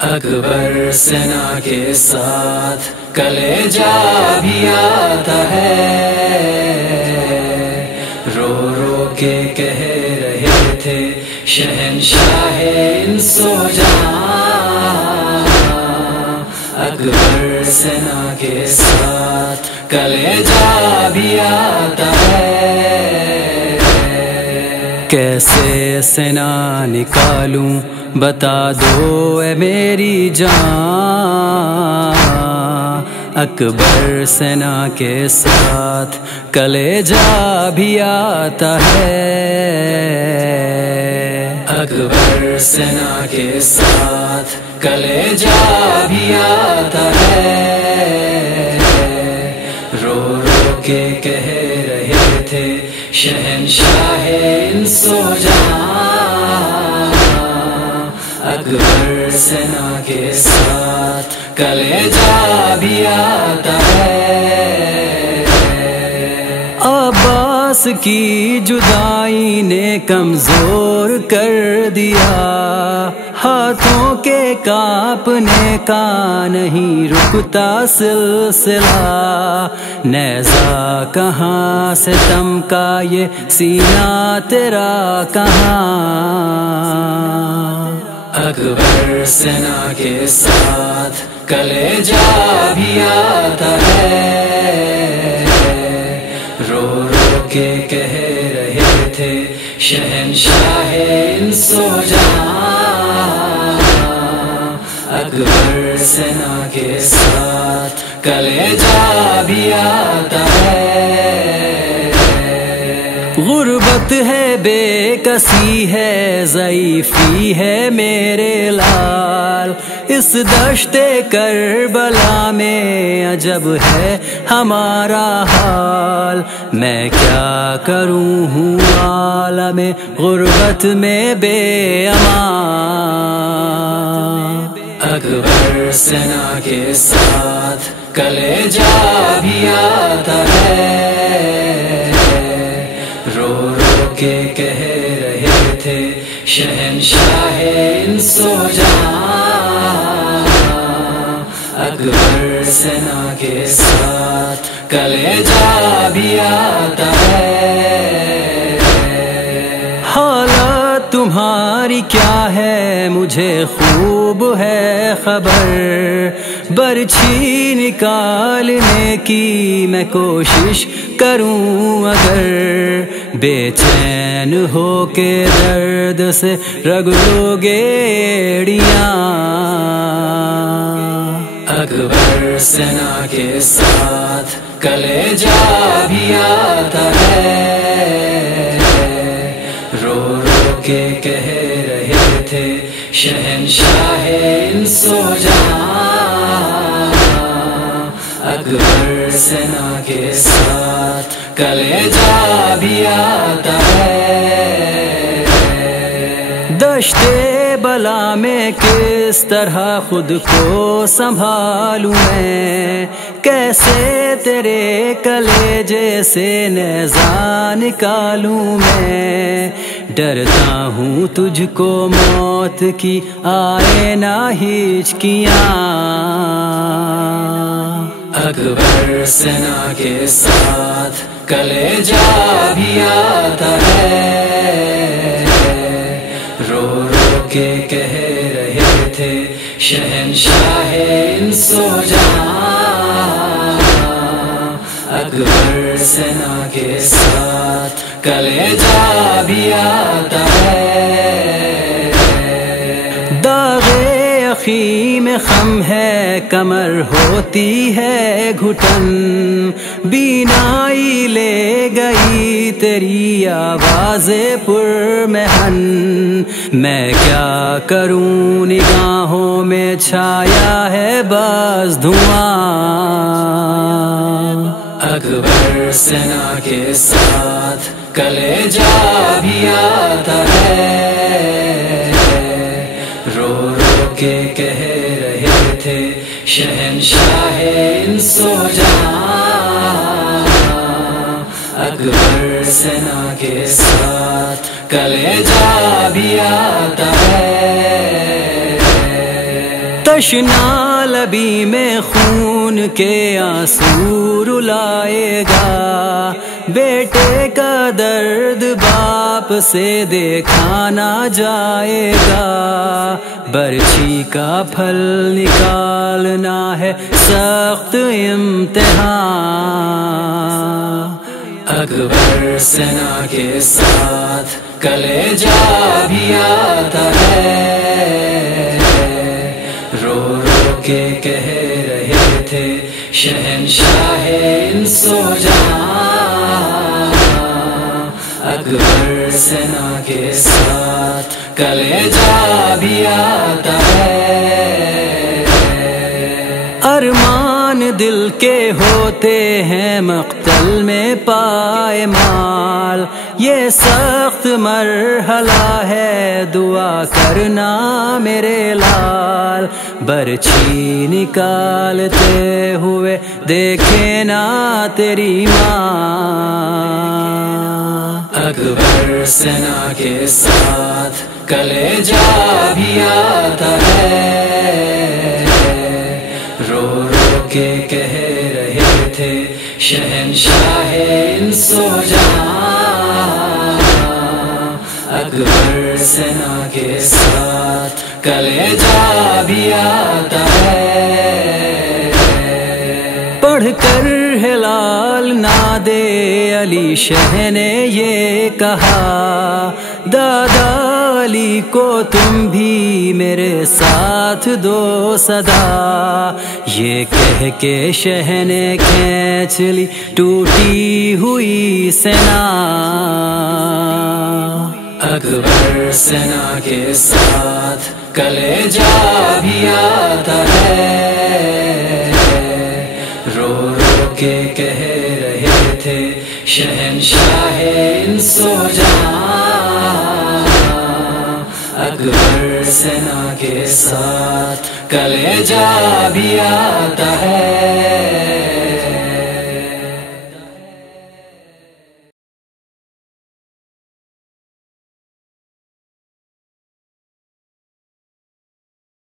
اکبر سنا کے ساتھ کلیجہ بھی آتا ہے، رو رو کے کہہ رہے تھے شہنشاہ انس و جہاں۔ اکبر سنا کے ساتھ کلیجہ بھی آتا ہے، کیسے سنا نکالوں بتا دو اے میری جان۔ اکبر سنا کے ساتھ کلیجہ بھی آتا ہے، اکبر سنا کے ساتھ کلیجہ بھی آتا ہے، رو رو کے کہہ رہے تھے شہنشاہ انس و جہاں۔ اکبر سنا کے ساتھ کلیجہ بھی آتا ہے، عباس کی جدائی نے کمزور کر دیا، ہاتھوں کے کانپنے کا نہیں رکتا سلسلہ، نیزہ کہاں سے تمکا یہ سینہ تیرا کہاں۔ اکبر سنا کے ساتھ کلیجہ بھی آتا ہے، رو رو کے کہہ رہے تھے شہنشاہ انس و جہاں۔ اکبر سنا کے ساتھ کلیجہ بھی آتا ہے، غربت ہے بے کسی ہے ضعیفی ہے میرے لال، اس دشت کربلا میں عجب ہے ہمارا حال، میں کیا کروں ہوں عالم غربت میں بے امان۔ اکبر سنا کے ساتھ کلیجہ بھی آتا ہے، رو رو کے کہہ رہے تھے شہنشاہ انس و جہاں۔ اکبر سنا کے ساتھ کلیجہ بھی آتا ہے، حالات تمہاری کیا ہے مجھے خوب ہے خبر، برچھی نکالنے کی میں کوشش کروں اگر، بے چین ہو کے درد سے رگڑو گے ایڑیاں۔ اکبر سنا کے ساتھ کلیجہ بھی آتا ہے، رو رو کے کہہ رہے تھے شہنشاہ انس و جہاں۔ اکبر سنا کے ساتھ کلیجہ بھی آتا ہے، دشت بلا میں کس طرح خود کو سنبھالوں میں، کیسے تیرے کلیجے سے نیزہ نکالوں میں، ڈرتا ہوں تجھ کو موت کی آئے نہ ہچکیاں۔ اکبر سنا کے ساتھ کلیجہ بھی آتا ہے، رو رو کے کہہ رہے تھے شہنشاہ انس و جہاں۔ اکبر سنا کے ساتھ کلیجہ بھی آتا ہے، داغ اخی میں خم ہے کمر ہوتی ہے گھٹن، بینائی لے گئی تیری آواز پر محن، میں کیا کروں نگاہوں میں چھایا ہے بس دھواں۔ اکبر سنا کے ساتھ کلیجہ بھی آتا ہے، رو رو کے کہہ رہے تھے شہنشاہ انس و جہاں۔ اکبر سنا کے ساتھ کلیجہ بھی آتا ہے۔ تشنا لبی میں خون کے آنسو رلائے گا، بیٹے کا درد باپ سے دیکھا نہ جائے گا، برچھی کا پھل نکالنا ہے سخت امتحان، اکبر سنا کے ساتھ کلیجہ بھی آتا ہے، رو رو کے کہہ رہے تھے شہنشاہ انس و جہاں، اکبر سنا کے ساتھ کلیجہ بھی آتا ہے، ارمان دل کے ہوتے ہیں مقتل میں پائمال، یہ سخت مرحلہ ہے دعا کرنا میرے لال، برچھی نکالتے ہوئے دیکھے نا تیری ماں، اکبر سنا کے ساتھ کلیجہ بھی آتا ہے، رو رو کے کہہ رہے تھے شہنشاہ انس و جہاں، اکبر سنا کے ساتھ کلیجہ بھی آتا ہے، پڑھ کر ہلال ناد علی شہ نے یہ کہا، دادا علی کو تم بھی میرے ساتھ دو صدا، یہ کہہ کے شہ نے کھینچ لی ٹوٹی ہوئی سنا، اکبر سنا کے ساتھ کلیجہ بھی آتا ہے، رو رو کے کہہ رہے تھے شہنشاہ انس و جہاں، اکبر سنا کے ساتھ کلیجہ بھی آتا ہے۔